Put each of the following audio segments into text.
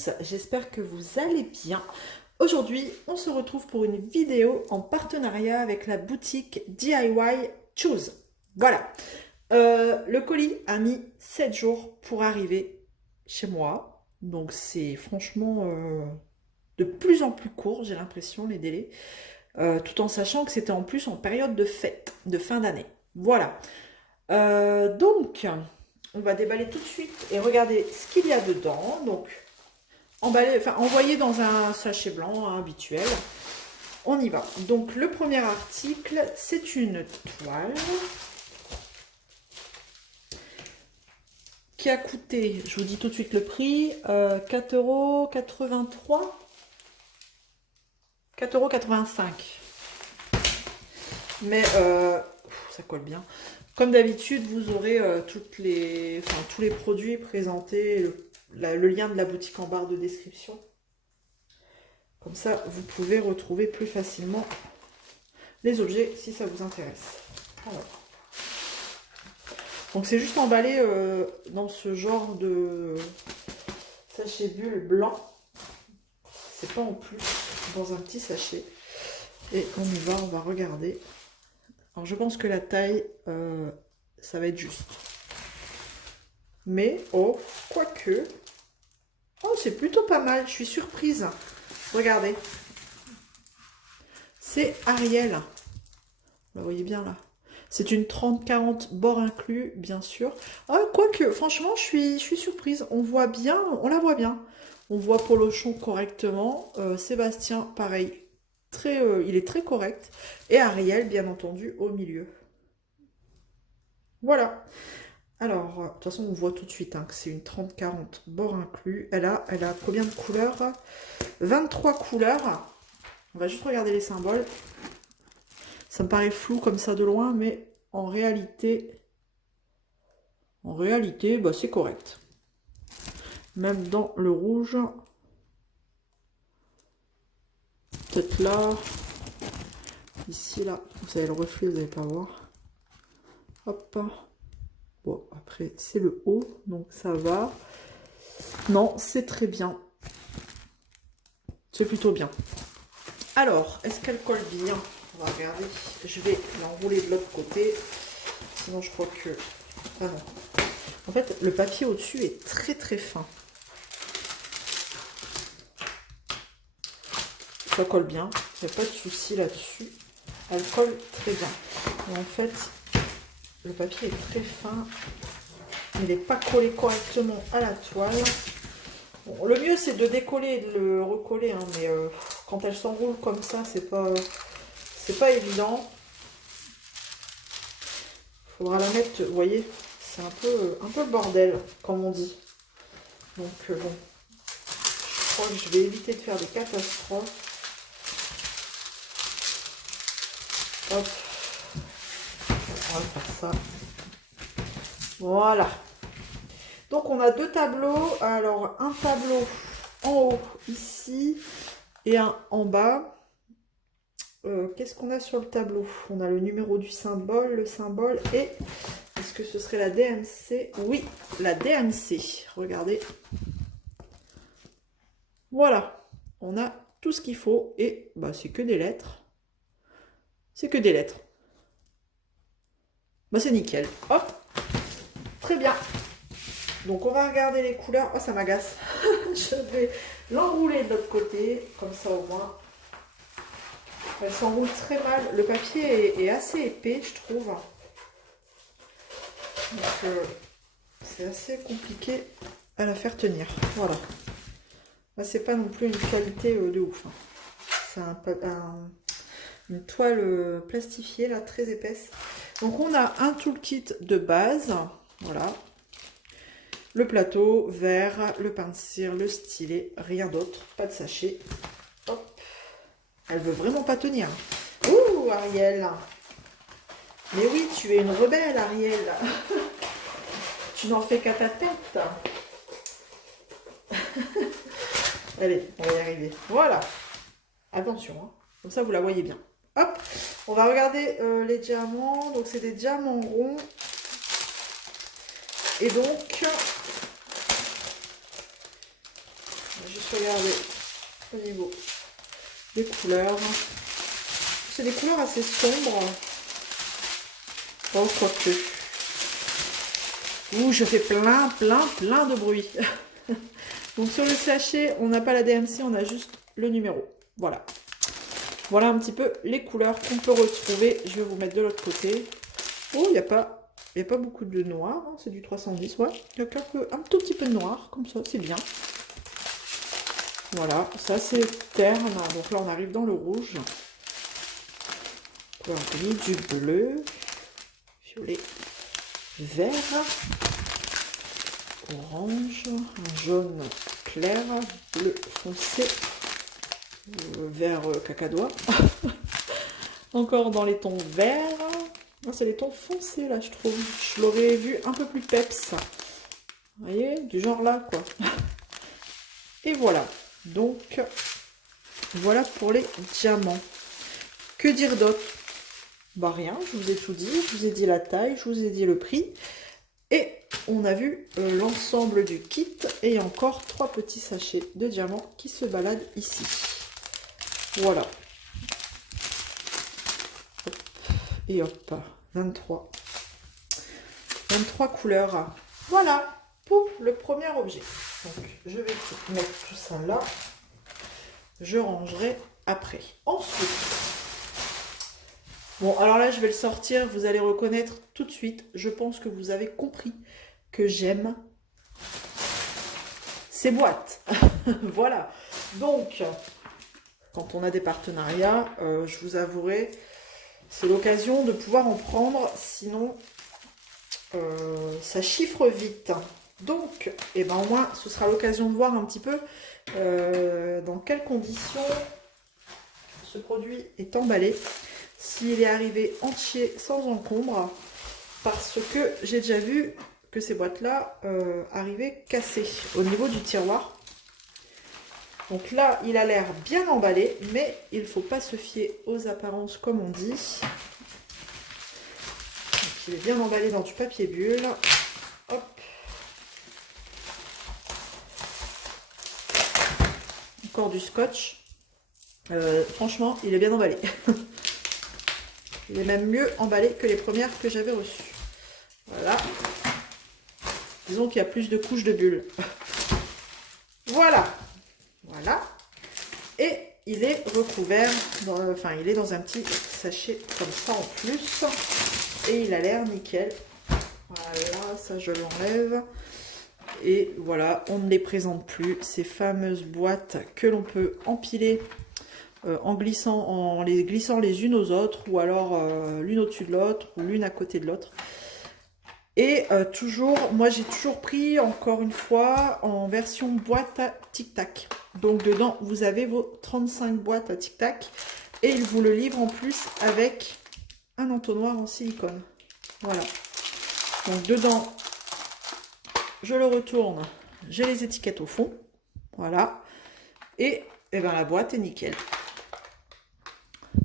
tous, j'espère que vous allez bien. Aujourd'hui, on se retrouve pour une vidéo en partenariat avec la boutique DIY Choose. Voilà, le colis a mis 7 jours pour arriver chez moi. Donc c'est franchement de plus en plus court, j'ai l'impression, les délais. Tout en sachant que c'était en plus en période de fête, de fin d'année. Voilà. Donc, on va déballer tout de suite et regarder ce qu'il y a dedans. Donc, envoyé dans un sachet blanc hein, habituel. On y va. Donc, le premier article, c'est une toile qui a coûté, je vous dis tout de suite le prix, 4,83 €. 4,85 €. Mais ça colle bien. Comme d'habitude, vous aurez tous les produits présentés, le lien de la boutique en barre de description. Comme ça, vous pouvez retrouver plus facilement les objets si ça vous intéresse. Alors. Donc c'est juste emballé dans ce genre de sachet bulle blanc. C'est pas en plus dans un petit sachet. Et on y va, on va regarder. Alors je pense que la taille, ça va être juste. Mais, oh, quoique. Oh, c'est plutôt pas mal. Je suis surprise. Regardez. C'est Ariel. Vous la voyez bien là. C'est une 30-40 bord inclus, bien sûr. Ah, quoique, franchement, je suis surprise. On voit bien, on la voit bien. On voit Polochon correctement. Sébastien, pareil. Il est très correct. Et Ariel, bien entendu, au milieu. Voilà. Alors, de toute façon, on voit tout de suite hein, que c'est une 30-40 bord inclus. Elle a combien de couleurs? 23 couleurs. On va juste regarder les symboles. Ça me paraît flou comme ça de loin, mais en réalité, bah, c'est correct. Même dans le rouge. Peut-être là. Ici, là. Vous avez le reflet, vous n'allez pas voir. Hop. Bon, après, c'est le haut, donc ça va. Non, c'est très bien. C'est plutôt bien. Alors, est-ce qu'elle colle bien? On va regarder. Je vais l'enrouler de l'autre côté. Sinon, je crois que... Ah non. En fait, le papier au-dessus est très très fin. Ça colle bien. Il n'y a pas de souci là-dessus. Elle colle très bien. Et en fait, le papier est très fin. Il n'est pas collé correctement à la toile. Bon, le mieux, c'est de décoller et de le recoller. Hein, mais quand elle s'enroule comme ça, c'est pas évident. Il faudra la mettre, vous voyez, c'est un peu le bordel, comme on dit. Donc bon, je crois que je vais éviter de faire des catastrophes. Hop, on va faire ça. Voilà. Donc on a deux tableaux. Alors un tableau en haut ici et un en bas. Qu'est-ce qu'on a sur le tableau? On a le numéro du symbole, le symbole et est-ce que ce serait la DMC? Oui, la DMC. Regardez. Voilà. On a tout ce qu'il faut et bah, c'est que des lettres. C'est que des lettres. Bah, c'est nickel. Hop. Très bien. Donc on va regarder les couleurs. Oh, ça m'agace. Je vais l'enrouler de l'autre côté. Comme ça au moins. Elle s'enroule très mal. Le papier est assez épais, je trouve. Donc, c'est assez compliqué à la faire tenir. Voilà. Là, c'est pas non plus une qualité de ouf. Hein. C'est une toile plastifiée, là, très épaisse. Donc, on a un toolkit de base. Voilà. Le plateau, vert, le pain de cire, le stylet, rien d'autre. Pas de sachet. Hop. Elle veut vraiment pas tenir. Ouh, Ariel. Mais oui, tu es une rebelle, Ariel. Tu n'en fais qu'à ta tête. Allez, on va y arriver. Voilà. Attention, hein. Comme ça, vous la voyez bien. Hop. On va regarder les diamants. Donc, c'est des diamants ronds. Et donc, juste regarder au niveau des couleurs. C'est des couleurs assez sombres. Oh, quoique. Ouh, je fais plein de bruit. Donc sur le sachet, on n'a pas la DMC, on a juste le numéro. Voilà. Voilà un petit peu les couleurs qu'on peut retrouver. Je vais vous mettre de l'autre côté. Oh, il n'y a pas beaucoup de noir. Hein. C'est du 310, ouais. Il y a un tout petit peu de noir, comme ça, c'est bien. Voilà, ça c'est terne. Donc là, on arrive dans le rouge. Couleur gris, du bleu, violet, vert, orange, jaune clair, bleu foncé, vert cacadois. Encore dans les tons verts. Ah, c'est les tons foncés là, je trouve. Je l'aurais vu un peu plus peps. Vous voyez, du genre là, quoi. Et voilà. Donc, voilà pour les diamants. Que dire d'autre? Bah rien, je vous ai tout dit. Je vous ai dit la taille, je vous ai dit le prix. Et on a vu l'ensemble du kit. Et encore 3 petits sachets de diamants qui se baladent ici. Voilà. Hop. Et hop, 23 couleurs. Voilà pour le premier objet. Donc, je vais mettre tout ça là. Je rangerai après. Ensuite, bon, alors là, je vais le sortir. Vous allez reconnaître tout de suite. Je pense que vous avez compris que j'aime ces boîtes. Voilà. Donc, quand on a des partenariats, je vous avouerai, c'est l'occasion de pouvoir en prendre. Sinon, ça chiffre vite. Donc, et ben, au moins, ce sera l'occasion de voir un petit peu dans quelles conditions ce produit est emballé. S'il est arrivé entier sans encombre, parce que j'ai déjà vu que ces boîtes-là arrivaient cassées au niveau du tiroir. Donc là, il a l'air bien emballé, mais il ne faut pas se fier aux apparences comme on dit. Donc, il est bien emballé dans du papier bulle. Hop. Encore du scotch. Franchement, il est bien emballé. Il est même mieux emballé que les premières que j'avais reçues. Voilà. Disons qu'il y a plus de couches de bulles. Voilà. Voilà. Et il est recouvert, enfin il est dans un petit sachet comme ça en plus. Et il a l'air nickel. Voilà, ça je l'enlève. Et voilà, on ne les présente plus, ces fameuses boîtes que l'on peut empiler en les glissant les unes aux autres, ou alors l'une au-dessus de l'autre, ou l'une à côté de l'autre. Et toujours, moi j'ai toujours pris, encore une fois, en version boîte à tic-tac. Donc dedans, vous avez vos 35 boîtes à tic-tac. Et ils vous le livrent en plus avec un entonnoir en silicone. Voilà. Donc dedans, je le retourne, j'ai les étiquettes au fond. Voilà. Et, ben, la boîte est nickel.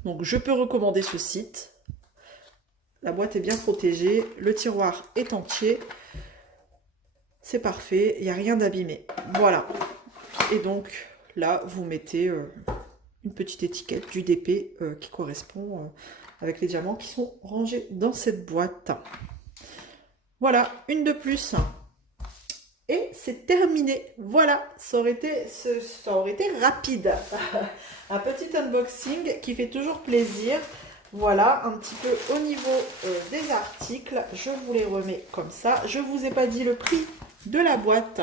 Donc je peux recommander ce site. La boîte est bien protégée, le tiroir est entier. C'est parfait, il n'y a rien d'abîmé. Voilà. Et donc là, vous mettez une petite étiquette du DP qui correspond avec les diamants qui sont rangés dans cette boîte. Voilà, une de plus. Et c'est terminé. Voilà, ça aurait été rapide. Un petit unboxing qui fait toujours plaisir. Voilà, un petit peu au niveau des articles. Je vous les remets comme ça. Je ne vous ai pas dit le prix de la boîte.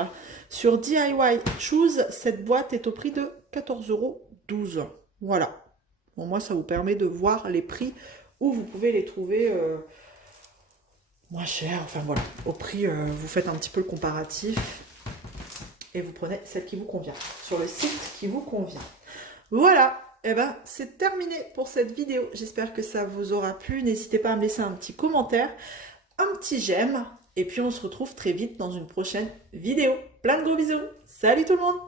Sur DIY Choose, cette boîte est au prix de 14,12 €. Voilà. Bon, moi, ça vous permet de voir les prix où vous pouvez les trouver moins cher, enfin voilà, au prix, vous faites un petit peu le comparatif et vous prenez celle qui vous convient, sur le site qui vous convient. Voilà, et ben c'est terminé pour cette vidéo. J'espère que ça vous aura plu. N'hésitez pas à me laisser un petit commentaire, un petit j'aime, et puis on se retrouve très vite dans une prochaine vidéo. Plein de gros bisous, salut tout le monde!